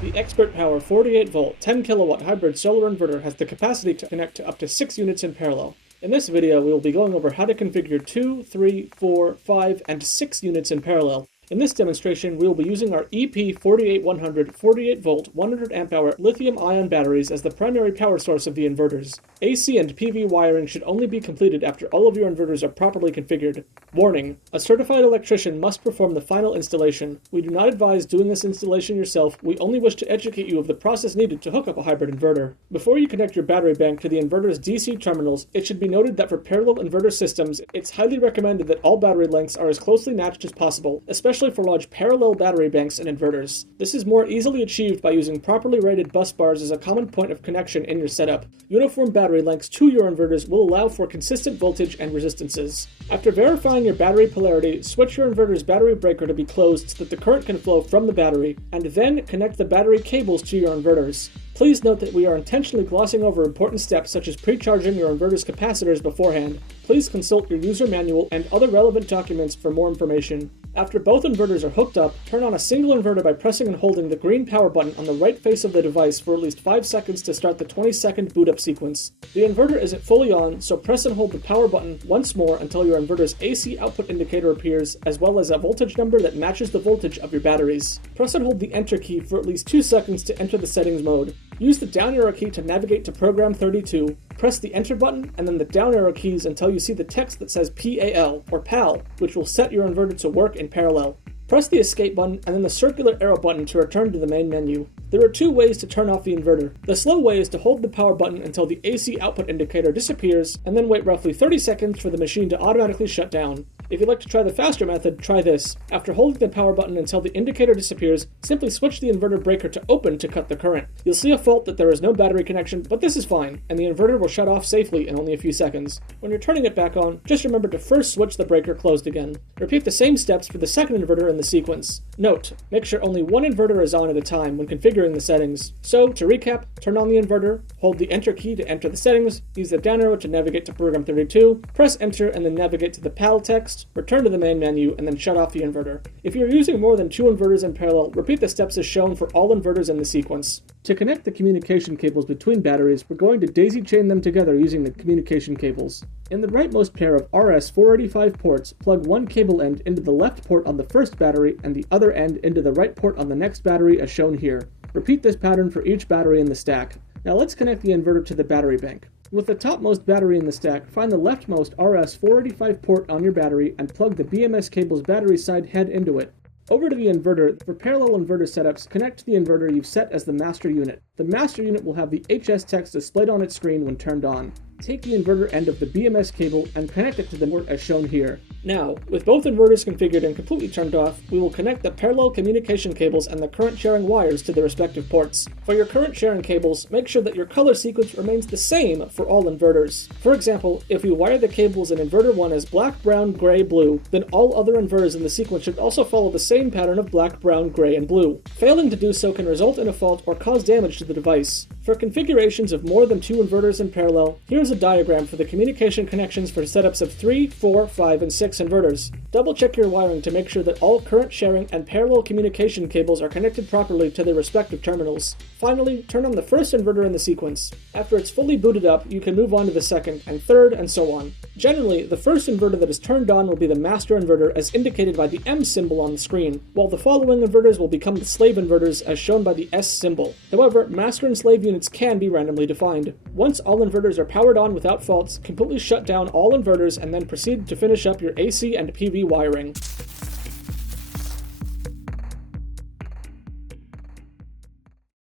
The ExpertPower 48-volt 10 kilowatt hybrid solar inverter has the capacity to connect to up to 6 units in parallel. In this video, we will be going over how to configure 2, 3, 4, 5, and 6 units in parallel. In this demonstration, we will be using our EP48100 48-volt 100 amp-hour lithium-ion batteries as the primary power source of the inverters. AC and PV wiring should only be completed after all of your inverters are properly configured. Warning: a certified electrician must perform the final installation. We do not advise doing this installation yourself. We only wish to educate you of the process needed to hook up a hybrid inverter. Before you connect your battery bank to the inverter's DC terminals, it should be noted that for parallel inverter systems, it's highly recommended that all battery lengths are as closely matched as possible, especially for large parallel battery banks and inverters. This is more easily achieved by using properly rated bus bars as a common point of connection in your setup. Uniform battery lengths to your inverters will allow for consistent voltage and resistances. After verifying your battery polarity, switch your inverter's battery breaker to be closed so that the current can flow from the battery, and then connect the battery cables to your inverters. Please note that we are intentionally glossing over important steps such as pre-charging your inverter's capacitors beforehand. Please consult your user manual and other relevant documents for more information. After both inverters are hooked up, turn on a single inverter by pressing and holding the green power button on the right face of the device for at least 5 seconds to start the 20-second boot up sequence. The inverter isn't fully on, so press and hold the power button once more until your inverter's AC output indicator appears, as well as a voltage number that matches the voltage of your batteries. Press and hold the enter key for at least 2 seconds to enter the settings mode. Use the down arrow key to navigate to program 32. Press the enter button and then the down arrow keys until you see the text that says PAL, or PAL, which will set your inverter to work in parallel. Press the escape button and then the circular arrow button to return to the main menu. There are 2 ways to turn off the inverter. The slow way is to hold the power button until the AC output indicator disappears, and then wait roughly 30 seconds for the machine to automatically shut down. If you'd like to try the faster method, try this. After holding the power button until the indicator disappears, simply switch the inverter breaker to open to cut the current. You'll see a fault that there is no battery connection, but this is fine, and the inverter will shut off safely in only a few seconds. When you're turning it back on, just remember to first switch the breaker closed again. Repeat the same steps for the second inverter in the sequence. Note: make sure only one inverter is on at a time when configuring the settings. So, to recap, turn on the inverter, hold the enter key to enter the settings, use the down arrow to navigate to program 32, press enter and then navigate to the PAL text, return to the main menu, and then shut off the inverter. If you're using more than 2 inverters in parallel, repeat the steps as shown for all inverters in the sequence. To connect the communication cables between batteries, we're going to daisy chain them together using the communication cables. In the rightmost pair of RS485 ports, plug one cable end into the left port on the first battery and the other end into the right port on the next battery as shown here. Repeat this pattern for each battery in the stack. Now let's connect the inverter to the battery bank. With the topmost battery in the stack, find the leftmost RS485 port on your battery and plug the BMS cable's battery side head into it. Over to the inverter. For parallel inverter setups, connect to the inverter you've set as the master unit. The master unit will have the HS text displayed on its screen when turned on. Take the inverter end of the BMS cable and connect it to the port as shown here. Now, with both inverters configured and completely turned off, we will connect the parallel communication cables and the current sharing wires to the respective ports. For your current sharing cables, make sure that your color sequence remains the same for all inverters. For example, if we wire the cables in inverter 1 as black, brown, gray, blue, then all other inverters in the sequence should also follow the same pattern of black, brown, gray, and blue. Failing to do so can result in a fault or cause damage to the device. For configurations of more than 2 inverters in parallel, here's a diagram for the communication connections for setups of 3, 4, 5, and 6 inverters. Double check your wiring to make sure that all current sharing and parallel communication cables are connected properly to their respective terminals. Finally, turn on the first inverter in the sequence. After it's fully booted up, you can move on to the second and third and so on. Generally, the first inverter that is turned on will be the master inverter as indicated by the M symbol on the screen, while the following inverters will become the slave inverters as shown by the S symbol. However, master and slave units can be randomly defined. Once all inverters are powered on without faults, completely shut down all inverters and then proceed to finish up your AC and PV wiring.